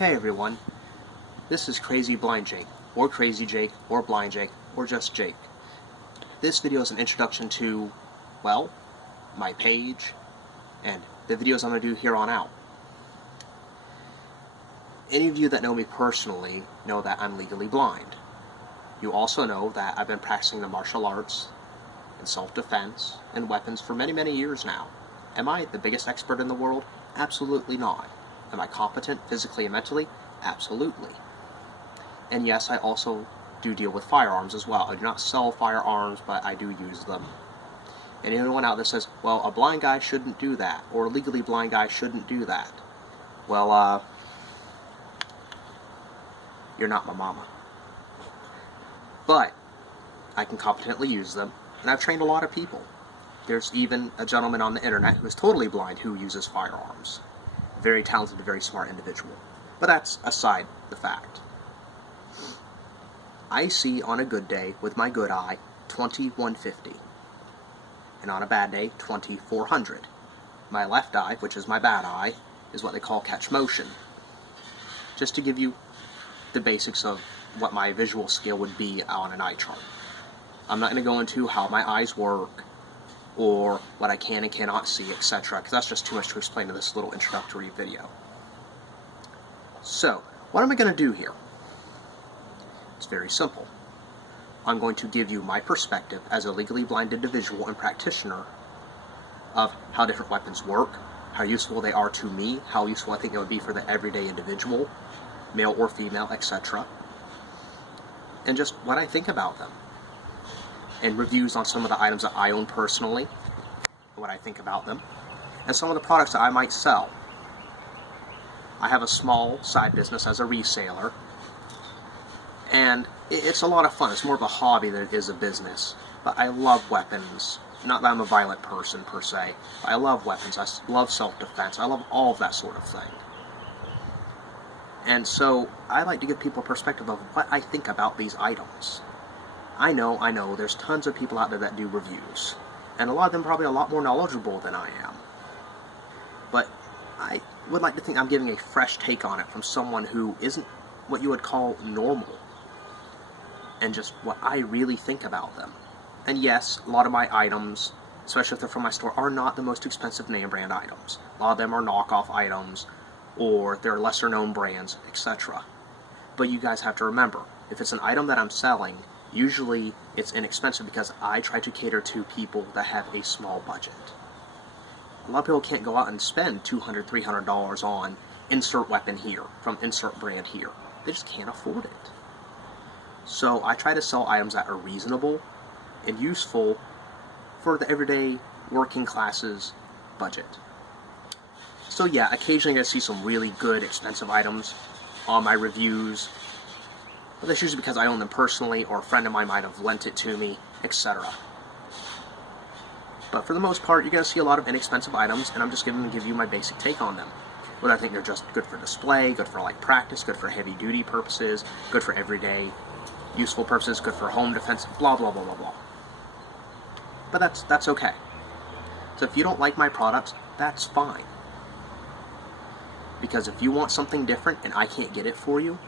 Hey everyone, this is Crazy Blind Jake, or Crazy Jake, or Blind Jake, or just Jake. This video is an introduction to, well, my page, and the videos I'm going to do here on out. Any of you that know me personally know that I'm legally blind. You also know that I've been practicing the martial arts, and self-defense, and weapons for many, many years now. Am I the biggest expert in the world? Absolutely not. Am I competent physically and mentally? Absolutely. And yes, I also do deal with firearms as well. I do not sell firearms, but I do use them. And anyone out there says, well, a blind guy shouldn't do that, or a legally blind guy shouldn't do that. Well, you're not my mama. But I can competently use them, and I've trained a lot of people. There's even a gentleman on the internet who is totally blind who uses firearms. Very talented, very smart individual. But that's aside the fact. I see on a good day, with my good eye, 2150. And on a bad day, 2400. My left eye, which is my bad eye, is what they call catch motion. Just to give you the basics of what my visual skill would be on an eye chart. I'm not going to go into how my eyes work, or what I can and cannot see, etc., because that's just too much to explain in this little introductory video. So, what am I going to do here? It's very simple. I'm going to give you my perspective as a legally blind individual and practitioner of how different weapons work, how useful they are to me, how useful I think it would be for the everyday individual, male or female, etc., and just what I think about them. And reviews on some of the items that I own personally, what I think about them, and some of the products that I might sell. I have a small side business as a reseller, and it's a lot of fun. It's more of a hobby than it is a business, but I love weapons. Not that I'm a violent person per se, but I love weapons. I love self-defense. I love all of that sort of thing. And so I like to give people a perspective of what I think about these items. I know, there's tons of people out there that do reviews, and a lot of them probably a lot more knowledgeable than I am. But I would like to think I'm giving a fresh take on it from someone who isn't what you would call normal, and just what I really think about them. And yes, a lot of my items, especially if they're from my store, are not the most expensive name brand items. A lot of them are knockoff items, or they're lesser known brands, etc. But you guys have to remember, if it's an item that I'm selling, usually it's inexpensive because I try to cater to people that have a small budget. A lot of people can't go out and spend $200, $300 on insert weapon here, from insert brand here. They just can't afford it. So I try to sell items that are reasonable and useful for the everyday working classes budget. So yeah, occasionally I see some really good expensive items on my reviews, but that's usually because I own them personally, or a friend of mine might have lent it to me, etc. But for the most part, you're going to see a lot of inexpensive items, and I'm just going to give you my basic take on them. Whether I think they're just good for display, good for like practice, good for heavy duty purposes, good for everyday useful purposes, good for home defense, blah blah blah blah blah. But that's okay. So if you don't like my products, that's fine. Because if you want something different and I can't get it for you,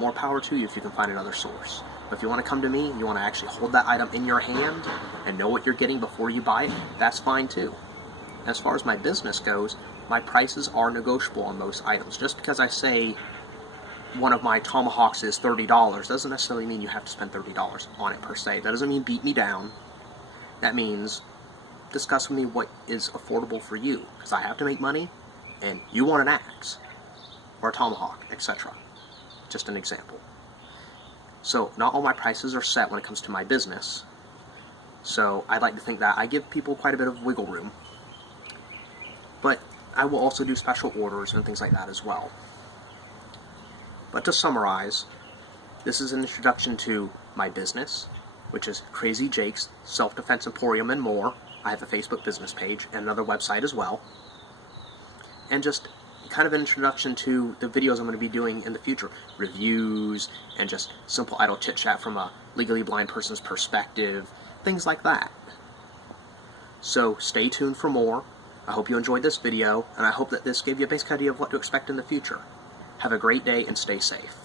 more power to you if you can find another source. But if you want to come to me and you want to actually hold that item in your hand and know what you're getting before you buy it, that's fine too. As far as my business goes, my prices are negotiable on most items. Just because I say one of my tomahawks is $30 doesn't necessarily mean you have to spend $30 on it per se. That doesn't mean beat me down. That means discuss with me what is affordable for you. Because I have to make money, and you want an axe, or a tomahawk, etc. Just an example. So not all my prices are set when it comes to my business. So I'd like to think that I give people quite a bit of wiggle room. But I will also do special orders and things like that as well. But to summarize, this is an introduction to my business, which is Crazy Jake's Self-Defense Emporium and more. I have a Facebook business page and another website as well. And just kind of an introduction to the videos I'm going to be doing in the future. Reviews, and just simple idle chit-chat from a legally blind person's perspective, things like that. So stay tuned for more. I hope you enjoyed this video, and I hope that this gave you a basic idea of what to expect in the future. Have a great day and stay safe.